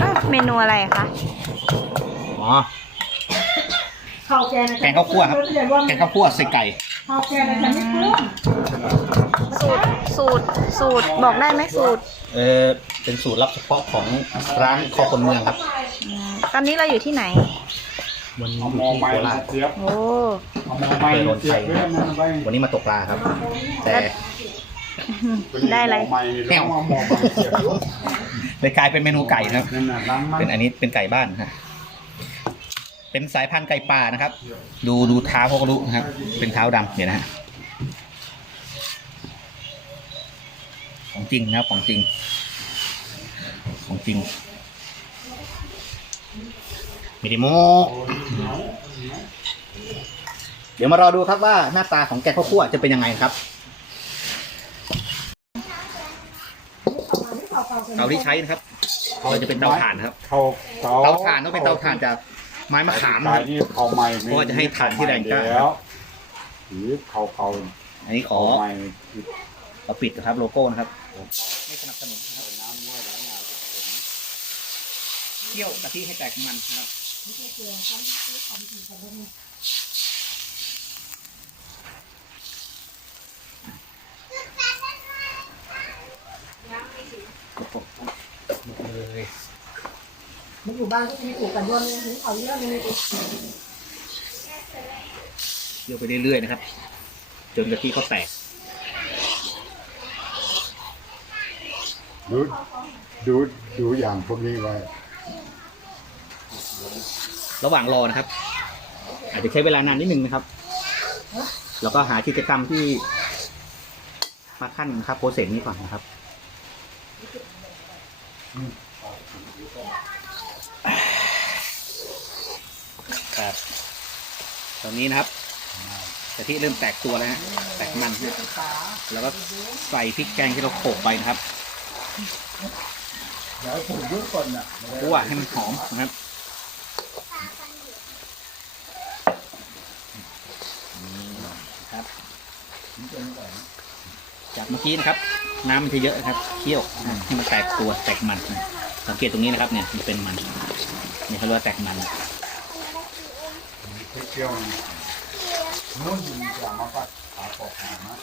เอ้าเมนูอะไรคะ อ๋อ ข้าวแกงแกงข้าวคั่วครับ แกงข้าวคั่วใส่ไก่ ข้าวแกงอะไรไม่ปรุงสูตร สูตร สูตร บอกได้ไหมสูตร เออเป็นสูตรลับเฉพาะของร้านคอคนเมืองครับอืมตอนนี้เราอยู่ที่ไหน วันนี้เอาอยู่มองที่ไปโคราชเสียบโอ้เอามองไปเสียบเพื่อนมันไปวันนี้มาตกปลาครับ แต่ ได้อะไรแก้วมองไปเสียบเลยกลายเป็นเมนูไก่นะครับนั่นน่ะล้างมันเป็นอันนี้เป็นไก่บ้านนะฮะเป็นสายพันธุ์ไก่ป่านะครับ ดูดูเท้าเขาก็รู้นะครับ เป็นเท้าดำเดี๋ยวนะฮะของจริงนะครับของจริง ของจริงไม่ได้โม้เดี๋ยวมารอดูครับว่าหน้าตาของแกงข้าวคั่วจะเป็นยังไงครับ เตาที่ใช้นะครับเราจะเป็นเตาถ่านนะครับเขาเตาถ่านต้องเป็นเตาถ่านจากไม้มะขามนะสาคยรับ ที่เขาใหม่เพราะว่าจะให้ถ่านที่แรงกล้า แล้วหรือเขาเขาอันนี้ขอเขาใหม่ขอปิดนะครับโลโก้นะครับไม่สนับสนุนนะครับน้ำด้วยแล้วงานเคี่ยวกะทิให้แตกมันนะครับเลย มัน อยู่บ้านก็มีปลูกกันด้วยมีเขาเยอะเลยเคี่ยวไปเรื่อยๆนะครับ จนกะทิเขาแตก ดูดูดูอย่างพวกนี้ไว้ ระหว่างรอนะครับ อาจจะใช้เวลานานนิดนึงนะครับ แล้วก็หากิจกรรมที่ มาขั้นนะครับโปรเซสนี้ก่อนนะครับ ครับตอนนี้นะครับกะทิเริ่มแตกตัวแล้วฮะแตกมันฮะแล้วก็ใส่พริกแกงที่เราโขลกไปนะครับเดี๋ยวผมยุบก่อนนะคั่วให้มันหอมนะครับนี่ครับ จากเมื่อกี้นะครับ น้ำมันจะเยอะนะครับเคี่ยวให้มันแตกตัวแตกมันนะสังเกตตรงนี้นะครับเนี่ยมันเป็นมันนี่เขาเรียกว่าแตกมันเที่ยวนู่นจะมาปัดขาปอกมานะ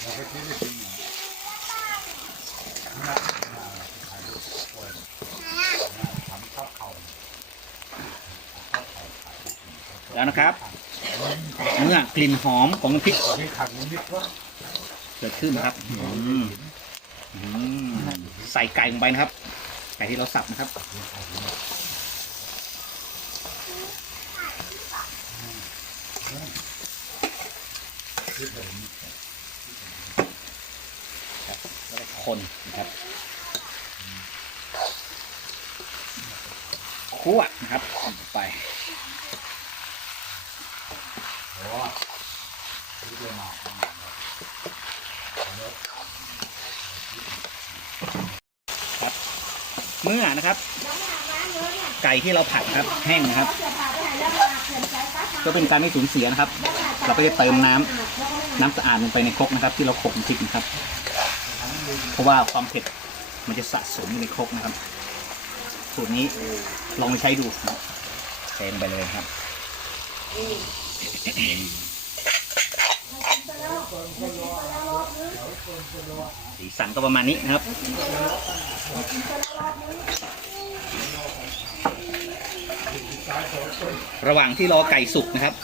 แล้วก็ที่จะกินเนี่ยนักหนาถ่ายรูปป่วยทำข้าวเขาแล้วนะครับ เมื่อกลิ่นหอมของน้ำพริกที่ขังนิดว่าเกิดขึ้นนะครับอืมอืมใส่ไก่ลงไปนะครับไก่ที่เราสับนะครับ ครับแล้วก็คนนะครับคั่วนะครับไปเมื่อนะครับ ไก่ที่เราผัดครับแห้งนะครับ ก็เป็นการไม่สูญเสียนะครับ เราก็จะเติมน้ำน้ำสะอาดลงไปในครกนะครับ ที่เราโขลกพริกนะครับ เพราะว่าความเผ็ดมันจะสะสมในครกนะครับ สูตรนี้ลองไปใช้ดูนะเต็มไปเลยครับสีสันก็ประมาณนี้นะครับระหว่างที่รอไก่สุกนะครับ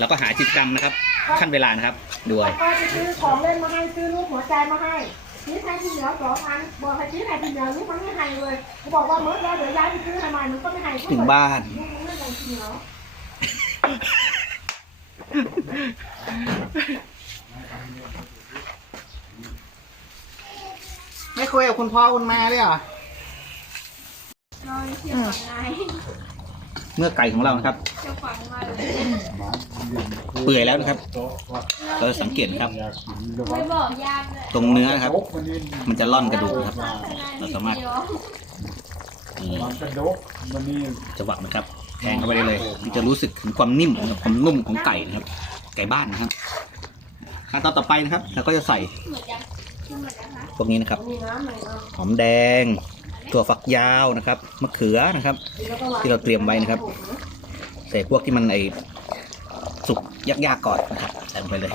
แล้วก็หากิจกรรมนะครับ ขั้นเวลานะครับด้วยก็ไปซื้อของเล่นมาให้ซื้อรูปหัวใจมาให้ซื้อใครที่เหลือสองพันบอกใครซื้อใครที่เหลือรูปมันไม่ให้เลยเขาบอกว่าเมื่อแล้วเดี๋ยวย้ายไปซื้อให้ใหม่มันก็ไม่ให้ถึงบ้าน ลูกมันไม่ให้จริงเหรอไม่คุยกับคุณพ่อคุณแม่เลยเหรอเมื่ อไก่ของเรานะครับเปื่อยแล้วนะครับ เราสังเกตนะครับอยากกินหรือว่าไม่บอกยากเลยตรงเนื้อนะครับโดกมันนี่มันจะล่อนกระดูกนะครับ เราสามารถนี่มันกระดกมันนี่จะหวักนะครับแทงเข้าไปได้เลยมันจะรู้สึกถึงความนิ่มความนุ่มของไก่นะครับ ไก่บ้านนะครับขั้นตอนต่อไปนะครับเราก็จะใส่พวกนี้นะครับมีน้ำหน่อยเนาะหอมแดง ถั่วฝักยาวนะครับมะเขือนะครับ ที่เราเตรียมไว้นะครับใส่พวกที่มันไอสุกยากๆก่อนนะครับใส่ลงไปเลย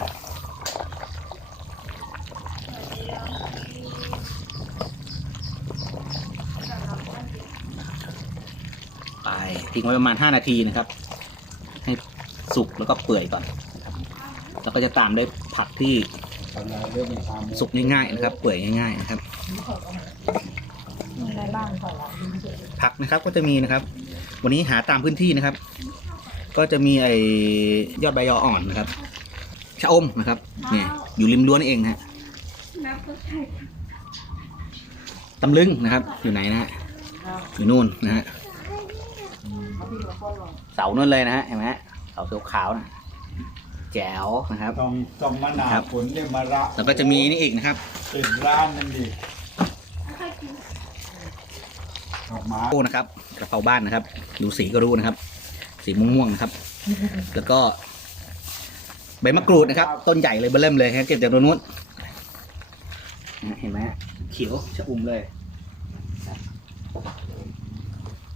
ไปทิ้งไว้ประมาณ 5 นาทีนะครับ ให้สุกแล้วก็เปื่อยก่อน แล้วก็จะตามด้วยผักที่สุกง่ายๆนะครับ เปื่อยง่าย ๆ นะครับ ผักนะครับก็จะมีนะครับ วันนี้หาตามพื้นที่นะครับ ก็จะมีไอยอดใบยออ่อนนะครับชะอมนะครับเนี่ยอยู่ริมรั้วนี่เองนะฮะตำลึงนะครับ อยู่ไหนนะฮะอยู่นู่นนะฮะเอาพี่หัวคนหรอเสานู่นเลยนะฮะเห็นไหมฮะเสาขาวๆนะแจ๋วนะครับต้องต้องมะนาครับวผลเนี่ยมาระแล้วก็จะมีนี่อีกนะครับเป็นร้านนั่นดิออกมา โอ้นะครับกระเพราบ้านนะครับ ดูสีก็รู้นะครับ สีม่วงๆนะครับ แล้วก็ใบมะกรูดนะครับ ต้นใหญ่เลยเบอร์เริ่มเลยครับเก็บจากตรงนู้นเห็นไหมฮะเขียวชะอุ่มเลย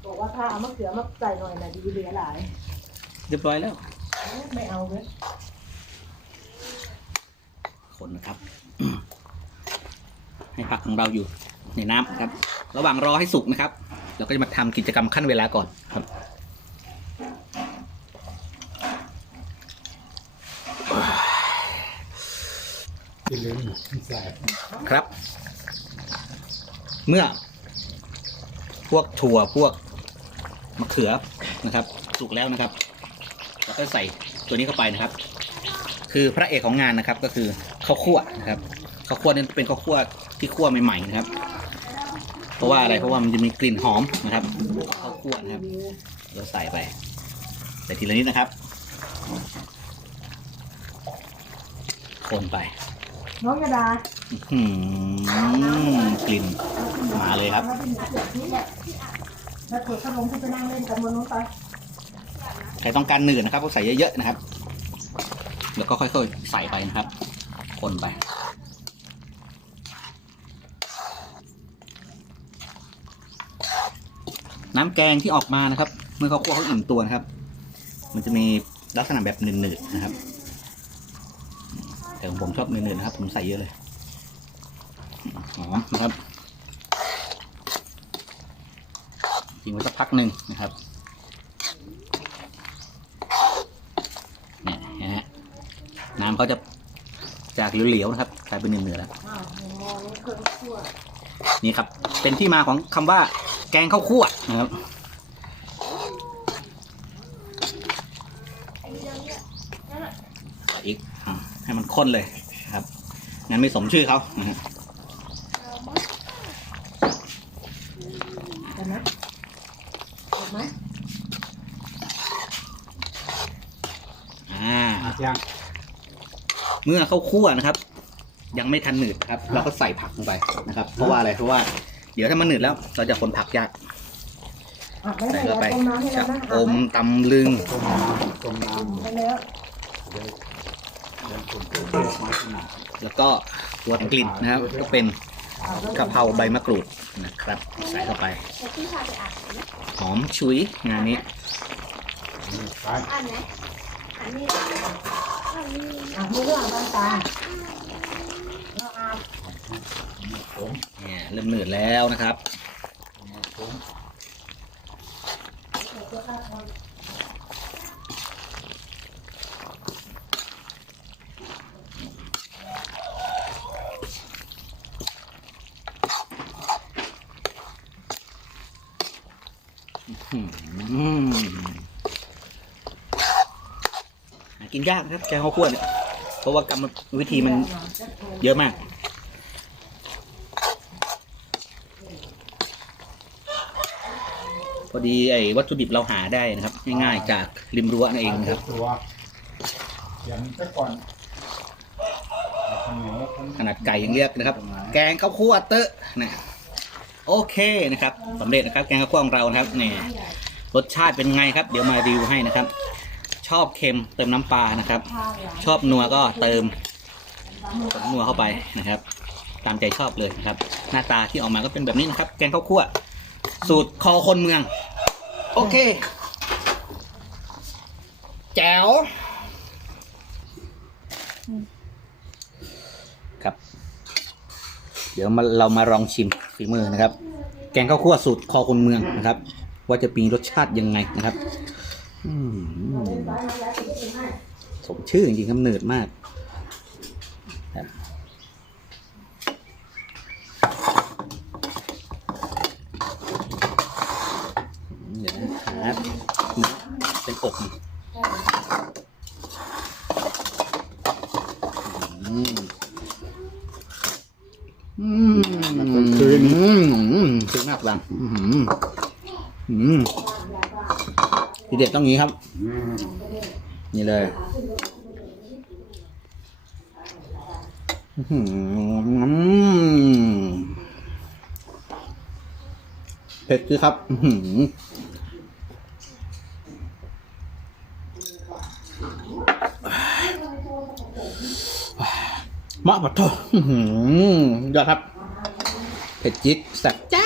บอกว่าถ้าเอามะเขือมาใส่หน่อยน่ะดีเหลือหลายเรียบร้อยแล้ว ไม่เอาเว้ยคนนะครับ ให้ผักของเราอยู่ ในน้ำครับ ระหว่างรอให้สุกนะครับ เราก็จะมาทำกิจกรรมขั้นเวลาก่อนครับครับ เมื่อ พวกถั่วพวกมะเขือนะครับ สุกแล้วนะครับเราก็ใส่ตัวนี้เข้าไปนะครับ คือพระเอกของงานนะครับก็คือข้าวคั่วนะครับข้าวคั่วนี่เป็นข้าวคั่วที่คั่วใหม่ๆนะครับ เพราะว่าอะไรเพราะว่ามันจะมีกลิ่นหอมนะครับข้าวคั่วนะครับเราใส่ไปใส่ทีละนิดนะครับ คนไปน้องยาดาอื้อหือกลิ่นมาเลยครับแล้วเป็นเสือที่แบบแล้วกดขนมที่ไปนั่งเล่นกันบนนู้นไปใครต้องการหนืดนะครับก็ใส่เยอะๆนะครับ แล้วก็ค่อยๆใส่ไปนะครับ คนไป น้ำแกงที่ออกมานะครับ เมื่อเขาคั่วเขาอิ่มตัวนะครับ มันจะมีลักษณะแบบหนืดๆนะครับ แต่ของผมชอบหนืดๆนะครับ ผมใส่เยอะเลยหอมนะครับทิ้งไว้สักพักหนึ่งนะครับเนี่ยนะฮะน้ำเขาจะจากเหลวๆนะครับกลายเป็นเนื้อๆแล้วนี่ครับ เป็นที่มาของคำว่า แกงข้าวคั่วนะครับใส่อีกอะให้มันข้นเลยนะครับงั้นไม่สมชื่อเขานะฮะเห็นไหมเห็นไหมอ่าอาจารย์เมื่อข้าวคั่วนะครับ ยังไม่ทันหนืดครับ เราก็ใส่ผักลงไปนะครับ เพราะว่าอะไรเพราะว่าเดี๋ยวถ้ามันหนืดแล้ว เราจะคนผักยากอะไม่ใส่ได้เข้าไปต้มน้ำให้ชะเรานะอมตำลึงต้มน้ำต้มน้ำไปแล้วเดี๋ยวเดี๋ยวผมจะเทไม้ขนาดแล้วก็ตัวกลิ่นนะครับ ก็เป็นอะแล้วกะเพราใบมะกรูดนะครับ ใส่เข้าไปหอมฉุยงานนี้ไปอะมือเรื่องต่างๆแล้วอะ ผม เนี่ยเริ่มหนืดแล้วนะครับหากินยากนะครับแกงข้าวคั่วเนี่ยเพราะว่ากรรมวิธีมันเยอะมาก พอดีไอ้วัตถุดิบเราหาได้นะครับ ง่ายๆจากริมรั้วนั่นเองนะครับตัวอย่างนี้ก่อนขนาดไก่ยังเรียกนะครับ แกงข้าวคั่วเตอะนะโอเคนะครับสำเร็จนะครับ แกงข้าวคั่วของเรานะครับเนี่ยรสชาติเป็นไงครับ เดี๋ยวมารีวิวให้นะครับ ชอบเค็มเติมน้ำปลานะครับ ชอบนัวก็เติมนัวเข้าไปนะครับ ตามใจชอบเลยนะครับ หน้าตาที่ออกมาก็เป็นแบบนี้นะครับ แกงข้าวคั่ว สูตรคอคนเมือง โอเค แจ๋ว ครับ เดี๋ยวมาเรามาลองชิมฝีมือนะครับ แกงข้าวคั่วสูตรคอคนเมืองนะครับ ว่าจะมีรสชาติยังไงนะครับอืมสมชื่อจริงๆครับหนืดมากครับเดี๋ยวนะครับเป็นอกอืม อืมคืนนี้อืมคือมากบังอืมอืมทีเด็ดต้องงี้ครับ นี่เลยอื้อหือเผ็ดคือครับ มะปัดโทอื้อหือยอดครับ เผ็ดจิ๊ดแซ่บจ้า